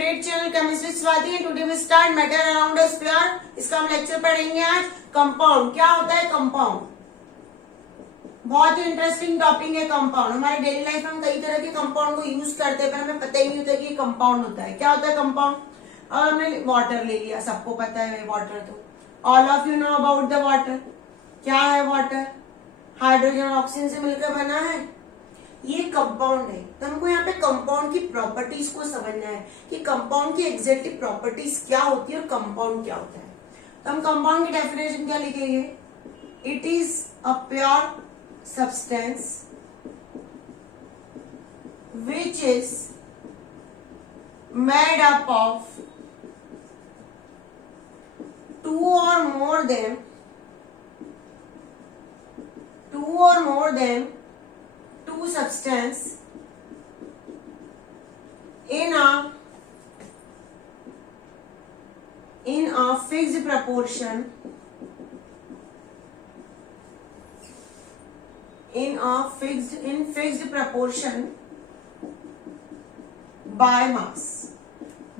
Favourite channel chemistry Swati है। Today we start matter around a sphere. इसका हम lecture पढ़ेंगे आज। कंपाउंड क्या होता है? कंपाउंड बहुत ही इंटरेस्टिंग टॉपिक है। कंपाउंड हमारे डेली लाइफ में हम कई तरह के कंपाउंड को यूज करते हैं, पर हमें पता ही नहीं होता कि कंपाउंड होता है। क्या होता है कंपाउंड? और हमने वाटर ले लिया, सबको पता है वाटर, तो all of you know about the water. क्या है वाटर? हाइड्रोजन और ऑक्सीजन से मिलकर बना है, ये कंपाउंड है। तो हमको यहाँ पे कंपाउंड की प्रॉपर्टीज को समझना है कि कंपाउंड की एग्जैक्टली प्रॉपर्टीज क्या होती है और कंपाउंड क्या होता है। तो हम कंपाउंड की डेफिनेशन क्या लिखेंगे? It is a pure substance which is made up of two or more than two substance in a fixed proportion by mass।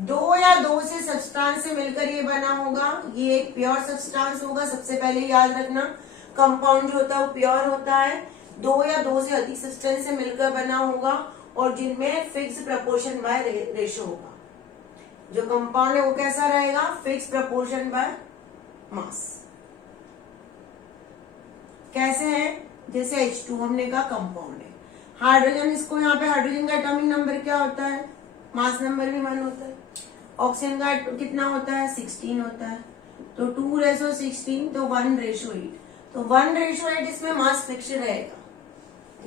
दो या दो से सब्सटेंस से मिलकर ये बना होगा, ये एक प्योर सब्सटेंस होगा। सबसे पहले याद रखना, कंपाउंड जो होता है वो प्योर होता है। दो या दो से अधिक सब्सटेंस से मिलकर बना होगा और जिनमें फिक्स प्रपोर्शन बाय रेशो होगा। जो कंपाउंड है वो कैसा रहेगा? Fix proportion by mass. कैसे है? जैसे H2 हमने कहा कंपाउंड है। हाइड्रोजन, इसको यहाँ पे हाइड्रोजन का एटॉमिक नंबर क्या होता है? मास नंबर भी 1 होता है। ऑक्सीजन का कितना होता है? 16 होता है। तो 2:16 तो 1:8। तो 1:8 इसमें मास फिक्स रहेगा।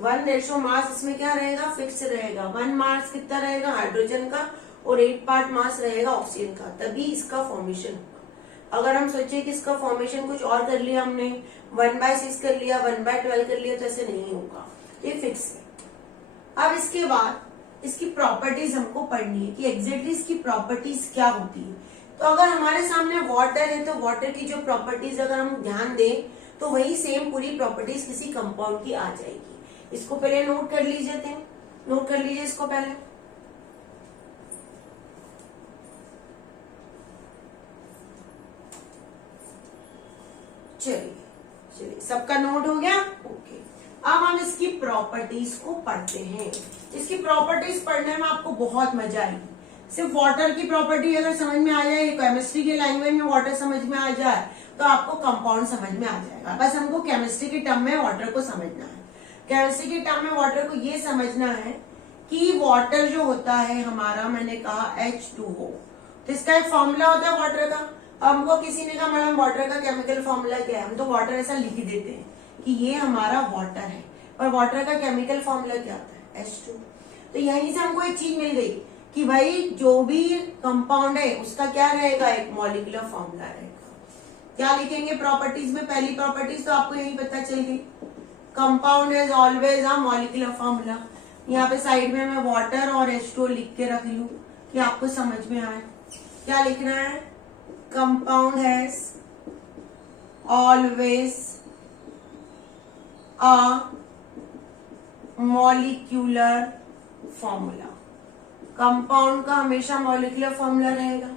1 मास इसमें क्या रहेगा? फिक्स रहेगा। 1 मास कितना रहेगा हाइड्रोजन का और 8 पार्ट मास रहेगा ऑक्सीजन का, तभी इसका फॉर्मेशन होगा। अगर हम सोचे कि इसका फॉर्मेशन कुछ और कर लिया हमने, 1/6 कर लिया, 1/12 कर लिया, तो ऐसे नहीं होगा, ये फिक्स है। अब इसके बाद इसकी प्रॉपर्टीज हमको पढ़नी है कि एग्जैक्टली इसकी प्रॉपर्टीज क्या होती है। तो अगर हमारे सामने वाटर है तो वाटर की जो प्रॉपर्टीज अगर हम ध्यान दें तो वही सेम पूरी प्रॉपर्टीज किसी कंपाउंड की आ जाएगी। इसको पहले नोट कर लीजिए थे, नोट कर लीजिए इसको पहले। चलिए सबका नोट हो गया? ओके। अब हम इसकी प्रॉपर्टीज को पढ़ते हैं। इसकी प्रॉपर्टीज पढ़ने में आपको बहुत मजा आएगी। सिर्फ वाटर की प्रॉपर्टी अगर समझ में आ जाए, केमिस्ट्री के लैंग्वेज में वाटर समझ में आ जाए, तो आपको कंपाउंड समझ में आ जाएगा। बस हमको केमिस्ट्री के टर्म में वाटर को समझना है। केमिस्ट्री के टर्म में वाटर को ये समझना है कि वाटर जो होता है हमारा, मैंने कहा H2O, तो इसका एक फॉर्मूला होता है वाटर का। हमको किसी ने कहा मैडम वाटर का केमिकल फॉर्मूला क्या है? हम तो वाटर ऐसा लिख देते हैं कि ये हमारा वाटर है, पर वाटर का केमिकल फॉर्मूला क्या होता है? H2। तो यहीं से हमको एक चीज मिल गई कि भाई जो भी कंपाउंड है उसका क्या रहेगा? एक मॉलिक्यूलर फॉर्मूला रहेगा। क्या लिखेंगे प्रॉपर्टीज में? पहली प्रॉपर्टीज तो आपको यही पता चल गई, compound is always a molecular formula. यहाँ पे साइड में मैं वाटर और H2O लिख के रख लू कि आपको समझ में आए। क्या लिखना है? Compound has always a molecular formula. Compound का हमेशा मॉलिक्यूलर फॉर्मूला रहेगा।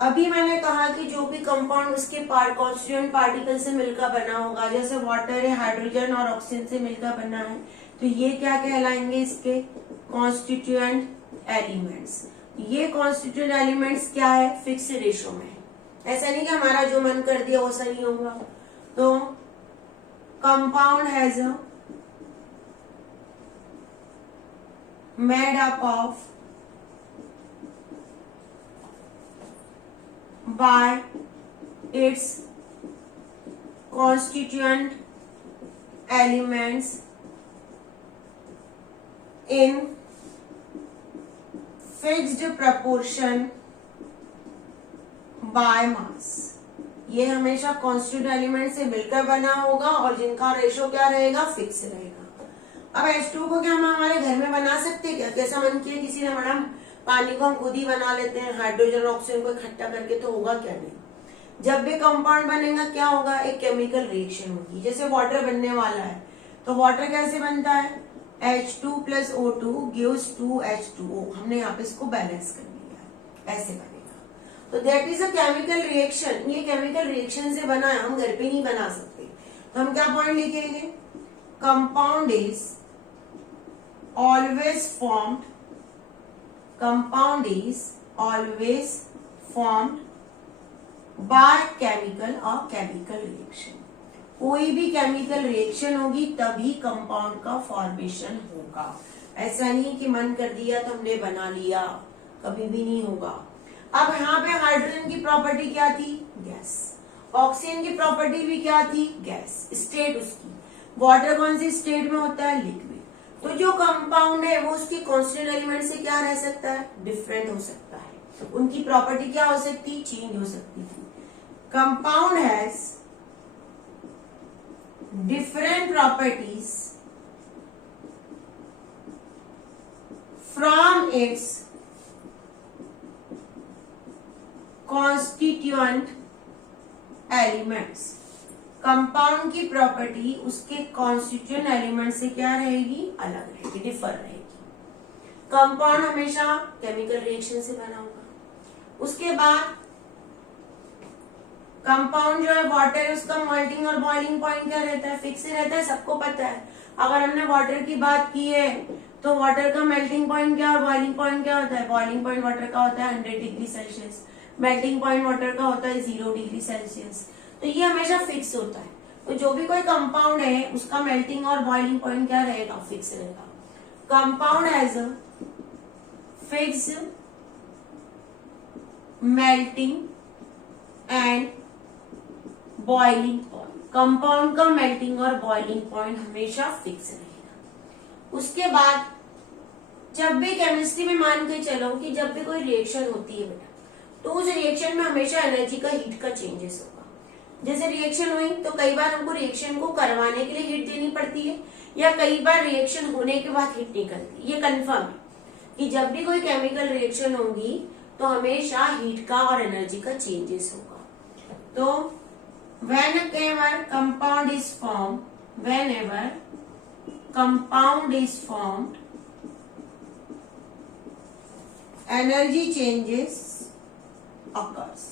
अभी मैंने कहा कि जो भी कंपाउंड उसके कॉन्स्टिट्यूएंट पार्टिकल से मिलकर बना होगा, जैसे वाटर है हाइड्रोजन और ऑक्सीजन से मिलकर बना है, तो ये क्या कहलाएंगे? इसके कॉन्स्टिट्यूएंट एलिमेंट्स। ये कॉन्स्टिट्यूएंट एलिमेंट्स क्या है? फिक्स रेशो में। ऐसा नहीं कि हमारा जो मन कर दिया वो सही होगा। तो compound has a made up of by its constituent elements in fixed proportion by mass। ये हमेशा कॉन्स्टिट्यूएंट एलिमेंट से मिलकर बना होगा और जिनका रेशो क्या रहेगा? फिक्स रहेगा। अब H2 को क्या हम हमारे घर में बना सकते हैं क्या? कैसा मन किया किसी ने, मैडम पानी को हम खुद ही बना लेते हैं, हाइड्रोजन और ऑक्सीजन को इकट्ठा करके, तो होगा क्या? नहीं। जब भी कंपाउंड बनेगा क्या होगा? एक केमिकल रिएक्शन होगी। जैसे वाटर बनने वाला है तो वाटर कैसे बनता है? H2 plus O2 gives 2H2O। हमने यहाँ पे इसको बैलेंस कर लिया, ऐसे बनेगा। तो that is a chemical reaction. ये केमिकल रिएक्शन से बना है, हम घर पे नहीं बना सकते। तो हम क्या पॉइंट लिखेंगे, compound is always formed, compound is always formed by chemical और केमिकल रिएक्शन। कोई भी केमिकल रिएक्शन होगी तभी कंपाउंड का फॉर्मेशन होगा। ऐसा नहीं कि मन कर दिया तो हमने बना लिया, कभी भी नहीं होगा। अब यहाँ पे हाइड्रोजन की प्रॉपर्टी क्या थी, गैस। ऑक्सीजन की प्रॉपर्टी भी क्या थी, गैस, स्टेट उसकी। वाटर कौन सी स्टेट में होता है, लिक्विड। तो जो कंपाउंड है वो उसकी कांस्टेंट एलिमेंट से क्या रह सकता है, डिफरेंट हो सकता है। उनकी प्रॉपर्टी क्या हो सकती, चेंज हो सकती थी। Compound has different properties from its constituent elements। Compound की प्रॉपर्टी उसके कॉन्स्टिट्यूएंट एलिमेंट से क्या रहेगी, अलग रहेगी, डिफर रहेगी। कंपाउंड हमेशा केमिकल रिएक्शन से बना होगा। उसके बाद कंपाउंड जो है वाटर है, उसका मेल्टिंग और बॉइलिंग पॉइंट क्या रहता है, फिक्स ही रहता है, सबको पता है। अगर हमने वाटर की बात की है तो वाटर का मेल्टिंग पॉइंट क्या और बॉइलिंग पॉइंट क्या होता है। बॉइलिंग पॉइंट वाटर का होता है 100 degree Celsius, melting point water का होता है 0 डिग्री सेल्सियस। तो ये हमेशा फिक्स होता है। तो जो भी कोई कंपाउंड है उसका मेल्टिंग और बॉइलिंग पॉइंट क्या रहेगा, फिक्स रहेगा। Compound has a fix melting and boiling point. Compound का मेल्टिंग और बॉइलिंग पॉइंट हमेशा फिक्स रहेगा। उसके बाद जब भी केमिस्ट्री में मान के चलो कि जब भी कोई रिएक्शन होती है बेटा, तो उस रिएक्शन में हमेशा एनर्जी का, हीट का चेंजेस होगा। जैसे रिएक्शन हुई तो कई बार हमको रिएक्शन को करवाने के लिए हीट देनी पड़ती है, या कई बार रिएक्शन होने के बाद हीट निकलती है। ये कंफर्म है कि जब भी कोई केमिकल रिएक्शन होगी तो हमेशा हीट का और एनर्जी का चेंजेस होगा। तो whenever compound is formed, energy changes occurs।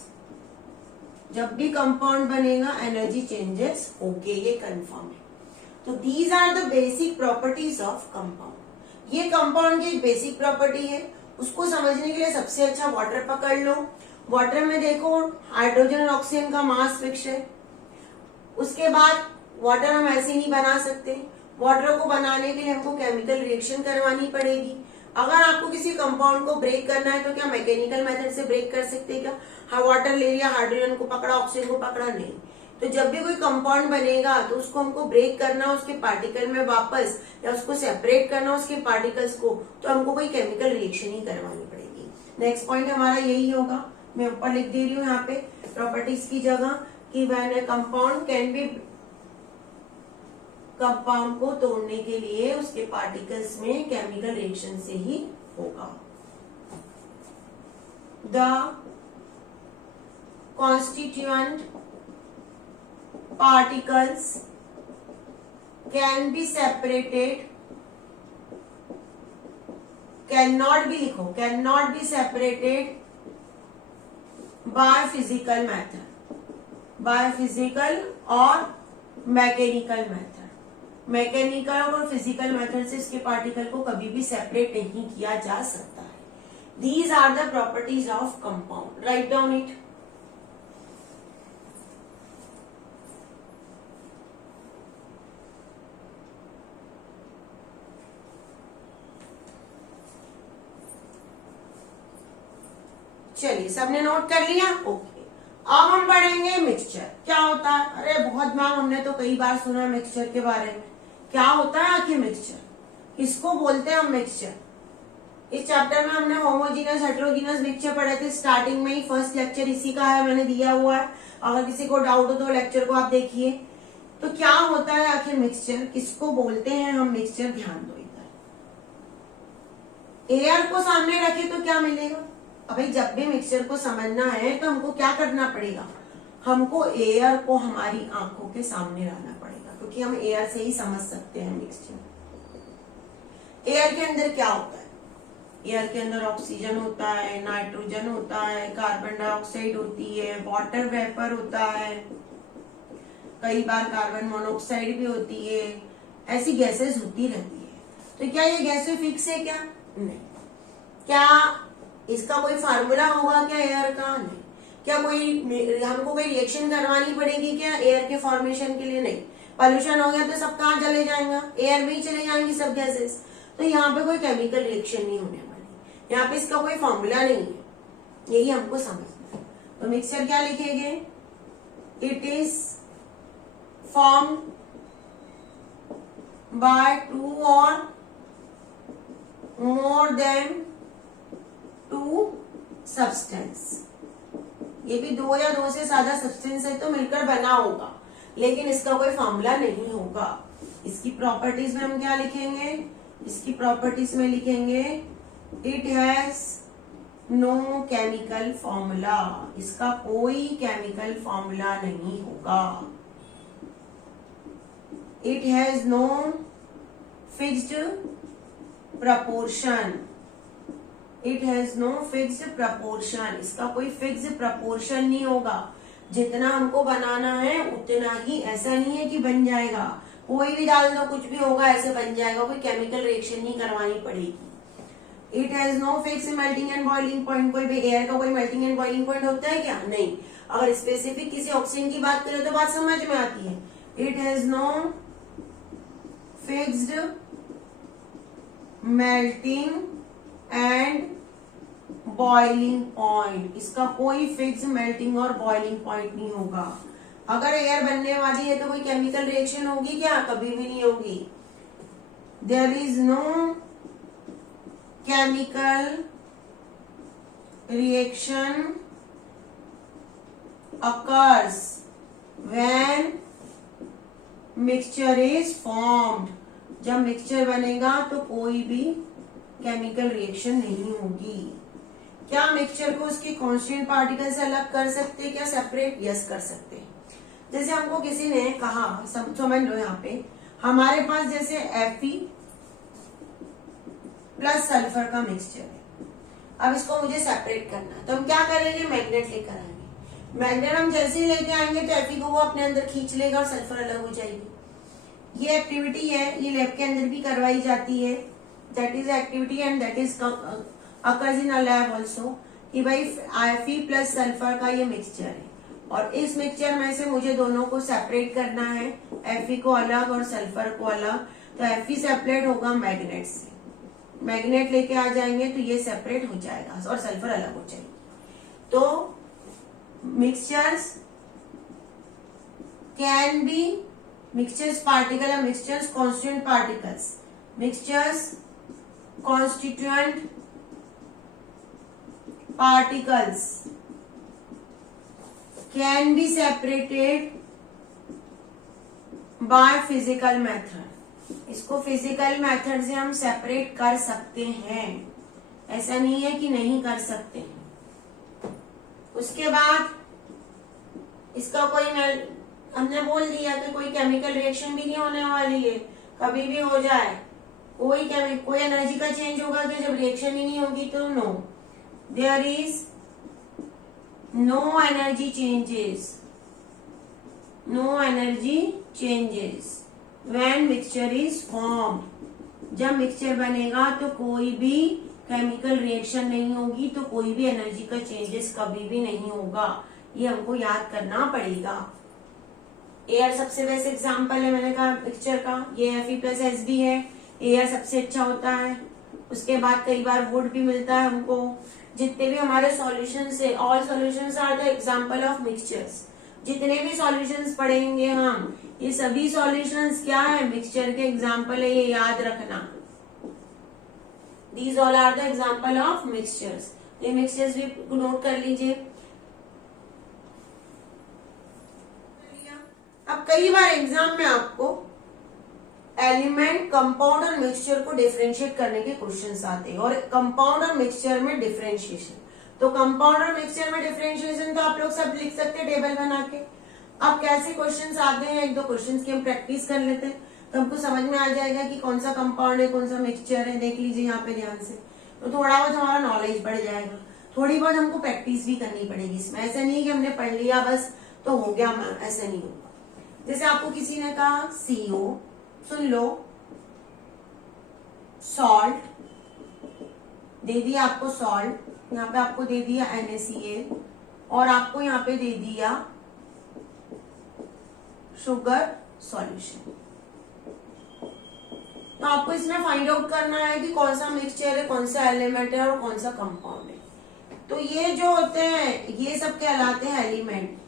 जब भी कंपाउंड बनेगा एनर्जी चेंजेस होंगे, ये कंफर्म है। तो these are the basic properties of compound. ये कंपाउंड की एक बेसिक प्रॉपर्टी है। उसको समझने के लिए सबसे अच्छा वाटर पकड़ लो। वाटर में देखो हाइड्रोजन और ऑक्सीजन का मास फिक्स है। उसके बाद वाटर हम ऐसे नहीं बना सकते, वाटर को बनाने के लिए हमको केमिकल रिएक्शन करवानी पड़ेगी। अगर आपको किसी कंपाउंड को ब्रेक करना है तो क्या मैकेनिकल मेथड से ब्रेक कर सकते हैं क्या? हाँ, वाटर ले लिया, हाइड्रोजन को पकड़ा, ऑक्सीजन को पकड़ा, नहीं। तो जब भी कोई कंपाउंड बनेगा तो उसको हमको ब्रेक करना, उसके पार्टिकल में वापस, या उसको सेपरेट करना उसके पार्टिकल्स को, तो हमको कोई केमिकल रिएक्शन ही करवानी पड़ेगी। नेक्स्ट पॉइंट हमारा यही होगा। मैं ऊपर लिख दे रही हूँ यहाँ पे प्रॉपर्टीज की जगह कि when compound can be, compound को तोड़ने के लिए उसके पार्टिकल्स में केमिकल रिएक्शन से ही होगा। The constituent particles can be separated, can not be, लिखो, can not be separated by physical method, by physical और मैकेनिकल मेथड। मैकेनिकल और फिजिकल मेथड से इसके पार्टिकल को कभी भी सेपरेट नहीं किया जा सकता है। These are the properties of compound. Right down it. चलिए, सबने नोट कर लिया? ओके। अब हम पढ़ेंगे मिक्सचर। क्या होता है? अरे बहुत मैम, हमने तो कई बार सुना है मिक्सचर के बारे में। क्या होता है आखिर मिक्सचर? किसको बोलते हैं हम मिक्सचर? इस चैप्टर में हमने होमोजीनियस हेटेरोजीनियस मिक्सचर पढ़े थे स्टार्टिंग में ही। फर्स्ट लेक्चर इसी का है, मैंने दिया हुआ है। अगर किसी को डाउट हो तो लेक्चर को आप देखिए। तो क्या होता है आखिर मिक्सचर, किसको बोलते हैं हम मिक्सचर? ध्यान दो इधर। एयर को सामने रखे तो क्या मिलेगा? अभी जब भी मिक्सचर को समझना है तो हमको क्या करना पड़ेगा? हमको एयर को हमारी आंखों के सामने लाना पड़ेगा, क्योंकि हम एयर से ही समझ सकते हैं मिक्सचर। एयर के अंदर क्या होता है? एयर के अंदर ऑक्सीजन होता है, नाइट्रोजन होता है, कार्बन डाइऑक्साइड होती है, वाटर वेपर होता है, कई बार कार्बन मोनोऑक्साइड भी होती है, ऐसी गैसेस होती रहती है। तो क्या ये गैसें फिक्स है क्या? नहीं। क्या इसका कोई फार्मूला होगा क्या एयर का? नहीं। क्या कोई हमको कोई रिएक्शन करवानी पड़ेगी क्या एयर के फॉर्मेशन के लिए? नहीं। पॉल्यूशन हो गया तो सब कहाँ चले जाएंगे? एयर में ही चले जाएंगी सब गैसेस। तो यहाँ पे कोई केमिकल रिएक्शन नहीं होने वाली, यहाँ पे इसका कोई फॉर्मूला नहीं है, यही हमको समझना है। तो मिक्सचर क्या लिखेंगे? It is form by 2 or more than 2 substance. ये भी 2 या 2 से ज्यादा सब्सटेंस है तो मिलकर बना होगा, लेकिन इसका कोई फॉर्मूला नहीं होगा। इसकी प्रॉपर्टीज में हम क्या लिखेंगे? इसकी प्रॉपर्टीज में लिखेंगे it has no chemical formula. इसका कोई केमिकल फॉर्मूला नहीं होगा। It has no fixed proportion. It has no fixed proportion. इसका कोई फिक्स्ड प्रपोर्शन नहीं होगा। जितना हमको बनाना है उतना ही, ऐसा नहीं है कि बन जाएगा, कोई भी डाल दो कुछ भी होगा ऐसे बन जाएगा, कोई केमिकल रिएक्शन नहीं करवानी पड़ेगी। It has no fix melting and boiling point. कोई भी एयर का कोई मेल्टिंग एंड बॉइलिंग पॉइंट होता है क्या? नहीं। अगर स्पेसिफिक किसी ऑक्सीजन की बात करें तो बात समझ में आती है। It has no fixed melting and boiling point. इसका कोई फिक्स मेल्टिंग और बॉइलिंग पॉइंट नहीं होगा। अगर एयर बनने वाली है तो कोई केमिकल रिएक्शन होगी क्या? कभी भी नहीं होगी। There is no chemical reaction occurs when mixture is formed. जब मिक्सचर बनेगा तो कोई भी केमिकल रिएक्शन नहीं होगी। क्या मिक्सचर को उसके कांस्टेंट पार्टिकल से अलग कर सकते हैं क्या? सेपरेट? यस, कर सकते हैं। जैसे हमको किसी ने कहा, समझ लो यहाँ पे हमारे पास जैसे Fe प्लस सल्फर का मिक्सचर है, अब इसको मुझे सेपरेट करना है तो हम क्या करेंगे? मैग्नेट लेकर आएंगे। मैग्नेट हम जैसे ही लेके आएंगे तो Fe को वो अपने अंदर खींच लेगा और सल्फर अलग हो जाएगी। ये एक्टिविटी है, ये लैब के अंदर भी करवाई जाती है। That is activity and that is occurs in a lab also, कि भाई Fe प्लस सल्फर का ये मिक्सचर है और इस मिक्सचर में से मुझे दोनों को सेपरेट करना है, Fe को अलग और सल्फर को अलग। तो Fe सेपरेट होगा मैग्नेट से, मैग्नेट लेके आ जाएंगे तो ये सेपरेट हो जाएगा और सल्फर अलग हो जाएगी। तो mixtures can be mixtures particle और mixtures constituent particles. Mixtures constituent particles can be separated by physical method। इसको फिजिकल मेथड से हम सेपरेट कर सकते हैं, ऐसा नहीं है कि नहीं कर सकते हैं। उसके बाद इसका कोई हमने बोल दिया कि कोई केमिकल रिएक्शन भी नहीं होने वाली है, कभी भी हो जाए कोई एनर्जी का चेंज होगा कि जब रिएक्शन ही नहीं होगी तो no, there is no energy changes, no energy changes when mixture is formed. जब मिक्सचर बनेगा तो कोई भी केमिकल रिएक्शन नहीं होगी, तो कोई भी एनर्जी का चेंजेस कभी भी नहीं होगा। ये हमको याद करना पड़ेगा। एयर सबसे बेस्ट एग्जांपल है, मैंने कहा मिक्सचर का, ये Fe प्लस Sb है। एयर सबसे अच्छा होता है, उसके बाद कई बार वुड भी मिलता है हमको। जितने भी हमारे सॉल्यूशंस है, all solutions are the example of mixtures. जितने भी सॉल्यूशंस पढ़ेंगे हम, ये सभी सॉल्यूशंस क्या है? मिक्सचर के एग्जांपल है, ये याद रखना। These all are the example of mixtures. ये मिक्सचर्स भी नोट कर लीजिए। अब कई बार एग्जाम में आपको एलिमेंट, कंपाउंड और मिक्सचर को डिफरेंशिएट करने के क्वेश्चंस आते हैं, और कंपाउंड और मिक्सचर में डिफरेंशिएशन। तो कंपाउंड और मिक्सचर में डिफरेंशिएशन तो आप लोग सब लिख सकते हैं टेबल बना के। अब कैसे क्वेश्चंस आते हैं, एक दो क्वेश्चंस की हम प्रैक्टिस कर लेते हैं। तो हमको समझ में आ जाएगा कि कौन सा कंपाउंड है, कौन सा मिक्सचर है। देख लीजिए यहाँ पे ध्यान से, तो थोड़ा बहुत हमारा नॉलेज बढ़ जाएगा। थोड़ी बहुत हमको प्रैक्टिस भी करनी पड़ेगी इसमें। ऐसा नहीं कि हमने पढ़ लिया बस तो हो गया मैम, ऐसा नहीं होगा। जैसे आपको किसी ने कहा CO, सुन लो, सॉल्ट दे दिया आपको, सॉल्ट यहाँ पे आपको दे दिया NaCl, और आपको यहाँ पे दे दिया शुगर सॉल्यूशन। तो आपको इसमें फाइंड आउट करना है कि कौन सा मिक्सचर है, कौन सा एलिमेंट है और कौन सा कंपाउंड है। तो ये जो होते हैं ये सब कहलाते हैं एलिमेंट।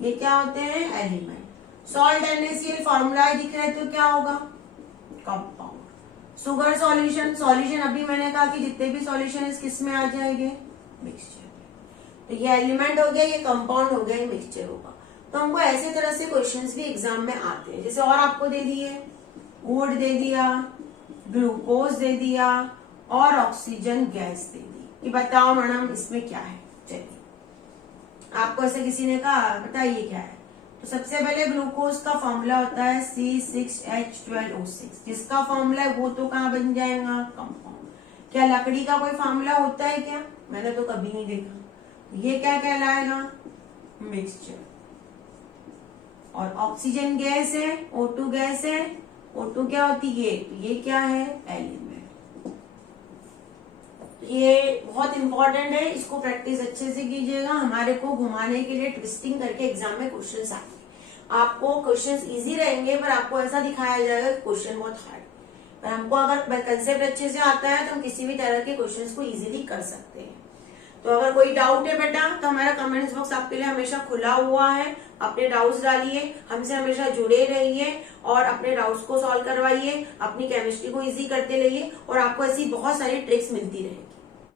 ये क्या होते हैं? एलिमेंट। सॉल्ट NaCl फॉर्मूला दिख रहा है तो क्या होगा? कंपाउंड। शुगर सॉल्यूशन, सॉल्यूशन अभी मैंने कहा कि जितने भी सॉल्यूशन है किस में आ जाएंगे? मिक्सचर में। तो ये एलिमेंट हो गया, ये कंपाउंड हो गया, ये मिक्सचर होगा। तो हमको ऐसे तरह से क्वेश्चंस भी एग्जाम में आते हैं। जैसे और आपको दे दिए, वुड दे दिया, ग्लूकोज दे दिया और ऑक्सीजन गैस दे दी कि बताओ मैडम इसमें क्या है। चलिए, आपको ऐसे किसी ने कहा बताइए क्या है, तो सबसे पहले ग्लूकोज का फॉर्मूला होता है C6H12O6, जिसका फॉर्मूला है वो तो कहाँ बन जाएगा? कंपाउंड। क्या लकड़ी का कोई फॉर्मूला होता है क्या? मैंने तो कभी नहीं देखा। ये क्या कहलाएगा? मिक्सचर। और ऑक्सीजन गैस है, O2 गैस है, O2 क्या होती है? ये क्या है? एलिमेंट। ये बहुत इंपॉर्टेंट है, इसको प्रैक्टिस अच्छे से कीजिएगा। हमारे को घुमाने के लिए ट्विस्टिंग करके एग्जाम में क्वेश्चंस आएंगे। आपको क्वेश्चंस इजी रहेंगे पर आपको ऐसा दिखाया जाएगा कि क्वेश्चन बहुत हार्ड। पर हमको अगर कंसेप्ट अच्छे से आता है तो हम किसी भी तरह के क्वेश्चंस को इजीली कर सकते हैं। तो अगर कोई डाउट है बेटा तो हमारा कमेंट्स बॉक्स आपके लिए हमेशा खुला हुआ है। अपने डाउट्स डालिए, हमसे हमेशा जुड़े रहिए और अपने डाउट्स को सॉल्व करवाइए, अपनी केमिस्ट्री को इजी करते रहिए और आपको ऐसी बहुत सारी ट्रिक्स मिलती रहेगी।